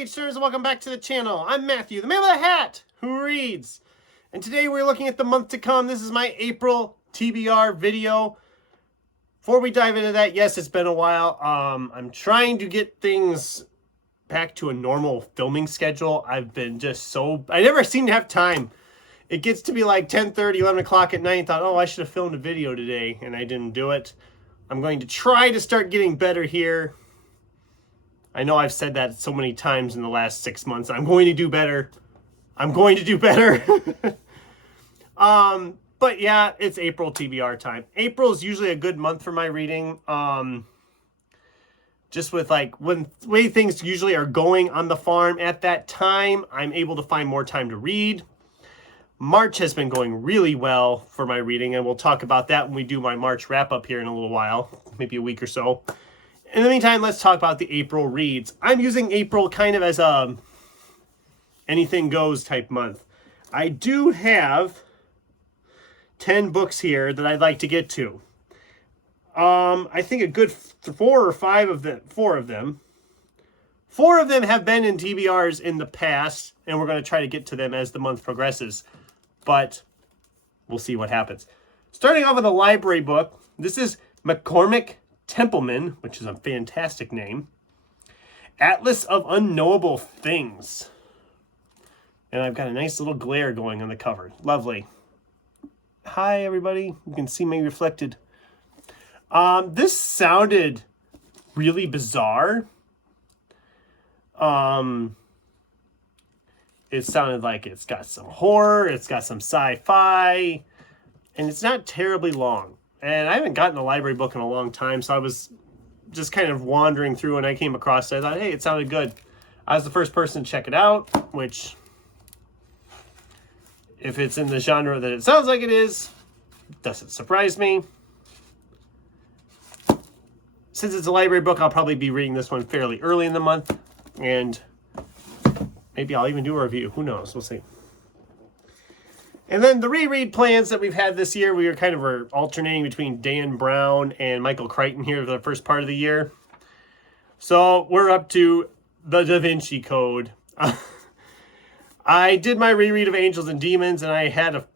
page turners, and welcome back to the channel. I'm Matthew, the man with a hat who reads. And today we're looking at the month to come. This is my April TBR video. Before we dive into that, yes, it's been a while. I'm trying to get things back to a normal filming schedule. I've been I never seem to have time. It gets to be like 10:30, 11 o'clock at night, and thought, oh, I should have filmed a video today, and I didn't do it. I'm going to try to start getting better here. I know I've said that so many times in the last 6 months. I'm going to do better. I'm going to do better. But yeah, it's April TBR time. April is usually a good month for my reading. Just with the way things usually are going on the farm at that time, I'm able to find more time to read. March has been going really well for my reading, and we'll talk about that when we do my March wrap up here in a little while, maybe a week or so. In the meantime, let's talk about the April reads. I'm using April kind of as a anything goes type month. I do have 10 books here that I'd like to get to. I think a good four of them have been in TBRs in the past, and we're going to try to get to them as the month progresses. But we'll see what happens. Starting off with a library book. This is McCormick Templeman, which is a fantastic name. Atlas of Unknowable Things. And I've got a nice little glare going on the cover. Lovely. Hi, everybody. You can see me reflected. This sounded really bizarre. It sounded like it's got some horror, it's got some sci-fi, and it's not terribly long. And I haven't gotten a library book in a long time, so I was just kind of wandering through and I came across it. I thought, hey, it sounded good. I was the first person to check it out, which, if it's in the genre that it sounds like it is, doesn't surprise me. Since it's a library book, I'll probably be reading this one fairly early in the month, and maybe I'll even do a review. Who knows? We'll see. And then the reread plans that we've had this year, we were kind of alternating between Dan Brown and Michael Crichton here for the first part of the year. So we're up to the Da Vinci Code. I did my reread of Angels and Demons, and I had a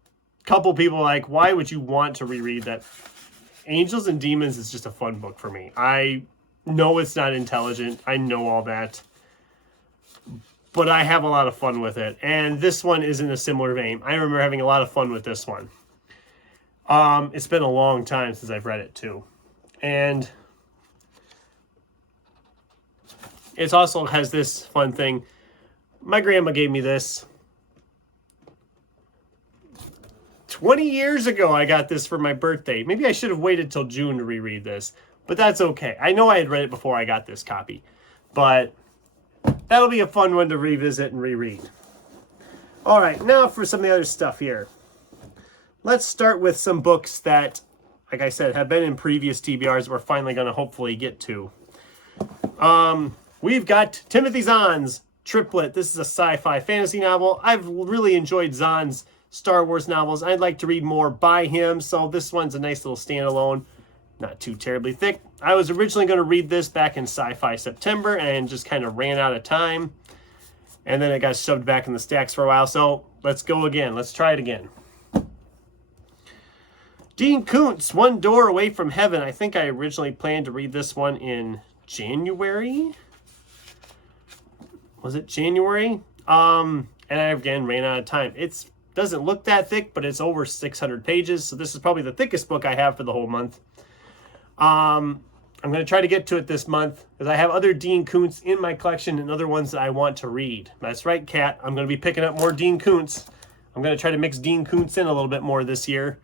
couple people like, why would you want to reread that? Angels and Demons is just a fun book for me. I know it's not intelligent. I know all that. But I have a lot of fun with it. And this one is in a similar vein. I remember having a lot of fun with this one. It's been a long time since I've read it, too. And it also has this fun thing. My grandma gave me this 20 years ago. I got this for my birthday. Maybe I should have waited till June to reread this. But that's okay. I know I had read it before I got this copy. But that'll be a fun one to revisit and reread. All right, now for some of the other stuff here. Let's start with some books that, like I said, have been in previous TBRs that we're finally going to hopefully get to. We've got Timothy Zahn's Triplet. This is a sci-fi fantasy novel. I've really enjoyed Zahn's Star Wars novels. I'd like to read more by him, so this one's a nice little standalone. Not too terribly thick. I was originally going to read this back in Sci-Fi September and just kind of ran out of time. And then it got shoved back in the stacks for a while. So let's go again. Let's try it again. Dean Koontz, One Door Away from Heaven. I think I originally planned to read this one in January. Was it January? And I again ran out of time. It doesn't look that thick, but it's over 600 pages. So this is probably the thickest book I have for the whole month. I'm going to try to get to it this month because I have other Dean Koontz in my collection and other ones that I want to read. That's right, Kat. I'm going to be picking up more Dean Koontz. I'm going to try to mix Dean Koontz in a little bit more this year.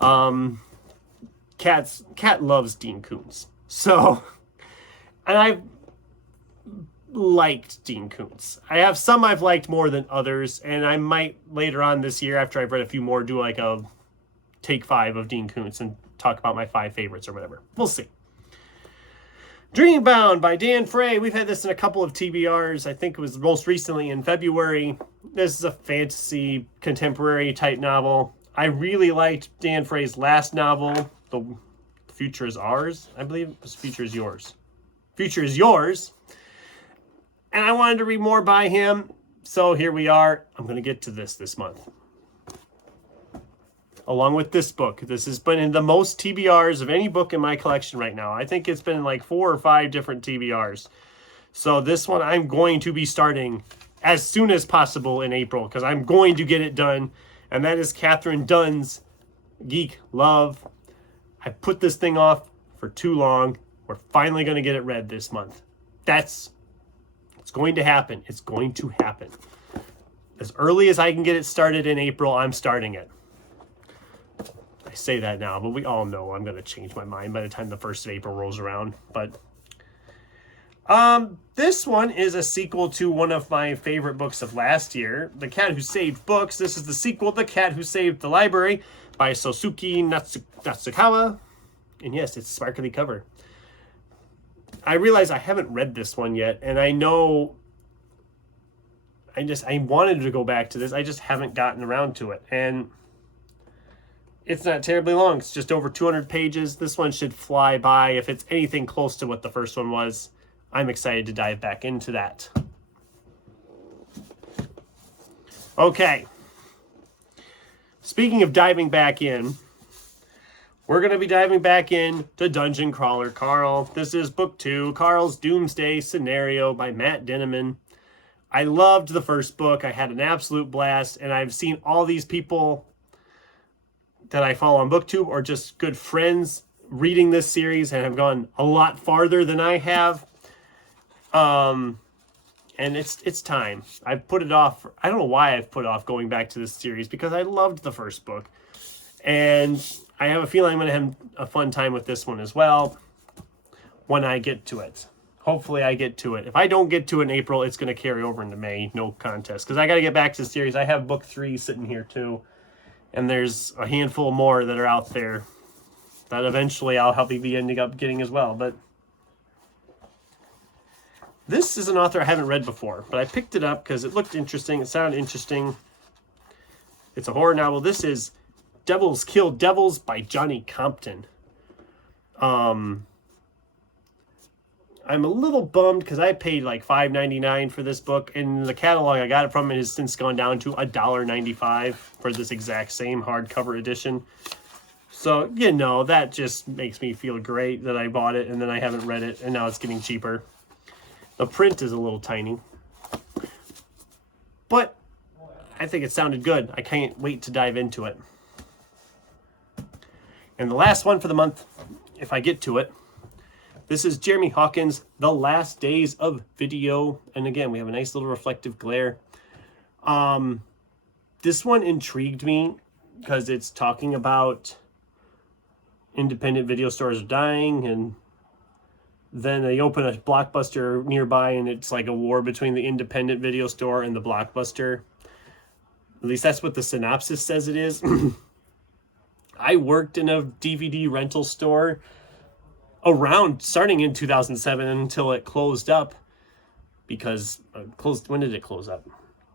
Kat loves Dean Koontz. So, and I've liked Dean Koontz. I have some I've liked more than others, and I might later on this year, after I've read a few more, do like a take 5 of Dean Koontz and talk about my 5 favorites or whatever. We'll see. Dreambound by Dan Frey. We've had this in a couple of TBRs. I think it was most recently in February. This is a fantasy contemporary type novel. I really liked Dan Frey's last novel, The Future is Ours. I believe it was Future is Yours. Future is Yours. and I wanted to read more by him. So here we are. I'm going to get to this month. Along with this book. This has been in the most TBRs of any book in my collection right now. I think it's been in like 4 or 5 different TBRs. So this one I'm going to be starting as soon as possible in April because I'm going to get it done. And that is Catherine Dunn's Geek Love. I put this thing off for too long. We're finally going to get it read this month. It's going to happen. It's going to happen. As early as I can get it started in April, I'm starting it. I say that now, but we all know I'm going to change my mind by the time the 1st of April rolls around. But this one is a sequel to one of my favorite books of last year, The Cat Who Saved Books. This is the sequel, The Cat Who Saved the Library by Sosuke Natsukawa. And yes, it's a sparkly cover. I realize I haven't read this one yet, and I know I wanted to go back to this. I just haven't gotten around to it. And it's not terribly long. It's just over 200 pages. This one should fly by. If it's anything close to what the first one was, I'm excited to dive back into that. Okay. Speaking of diving back in, we're going to be diving back in to Dungeon Crawler Carl. This is book 2, Carl's Doomsday Scenario by Matt Dinneman. I loved the first book. I had an absolute blast, and I've seen all these people that I follow on BookTube or just good friends reading this series and have gone a lot farther than I have. And it's time. I've put it off. I don't know why I've put off going back to this series because I loved the first book. And I have a feeling I'm going to have a fun time with this one as well when I get to it. Hopefully I get to it. If I don't get to it in April, it's going to carry over into May. No contest. Because I got to get back to the series. I have book 3 sitting here too. And there's a handful more that are out there that eventually I'll probably be ending up getting as well. But this is an author I haven't read before, but I picked it up because it looked interesting. It sounded interesting. It's a horror novel. This is Devils Kill Devils by Johnny Compton. I'm a little bummed because I paid like $5.99 for this book, and the catalog I got it from has since gone down to $1.95 for this exact same hardcover edition. So, you know, that just makes me feel great that I bought it and then I haven't read it, and now it's getting cheaper. The print is a little tiny, but I think it sounded good. I can't wait to dive into it. And the last one for the month, if I get to it, this is Jeremy Hawkins' The Last Days of Video. And again, we have a nice little reflective glare. This one intrigued me because it's talking about independent video stores are dying, and then they open a Blockbuster nearby and it's like a war between the independent video store and the Blockbuster. At least that's what the synopsis says it is. I worked in a DVD rental store starting in 2007 until it closed up because when did it close up?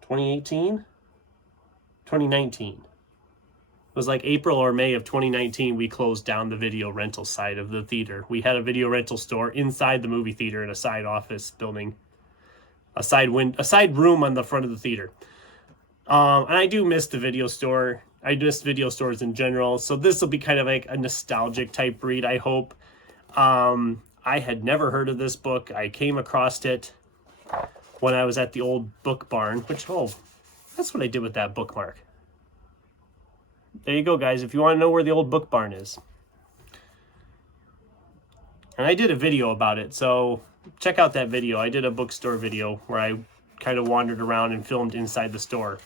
2018? 2019. It was like April or May of 2019 we closed down the video rental side of the theater. We had a video rental store inside the movie theater in a side office building, a side room on the front of the theater. And I do miss the video store. I miss video stores in general. So this will be kind of like a nostalgic type read, I hope. I had never heard of this book. I came across it when I was at the old book barn, which, that's what I did with that bookmark. There you go, guys, if you want to know where the old book barn is. And I did a video about it, so check out that video. I did a bookstore video where I kind of wandered around and filmed inside the store.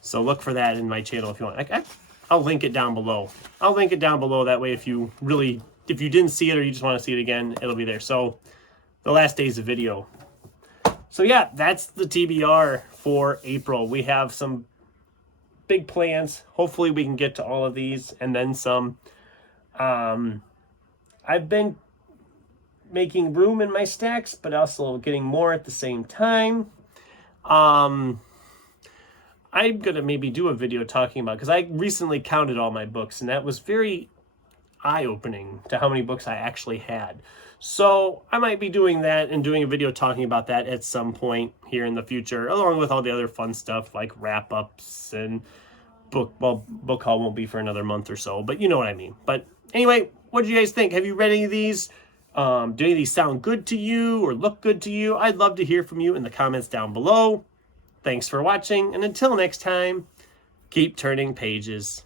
So look for that in my channel if you want. I'll link it down below. That way if you didn't see it or you just want to see it again, it'll be there. So The Last Days of Video. So yeah, that's the TBR for April. We have some big plans. Hopefully we can get to all of these and then some. I've been making room in my stacks, but also getting more at the same time. I'm going to maybe do a video talking about, because I recently counted all my books, and that was very eye-opening to how many books I actually had. So I might be doing that and doing a video talking about that at some point here in the future, along with all the other fun stuff like wrap-ups and book haul won't be for another month or so, but you know what I mean. But anyway, what do you guys think? Have you read any of these? Do any of these sound good to you or look good to you? I'd love to hear from you in the comments down below. Thanks for watching, and until next time, keep turning pages.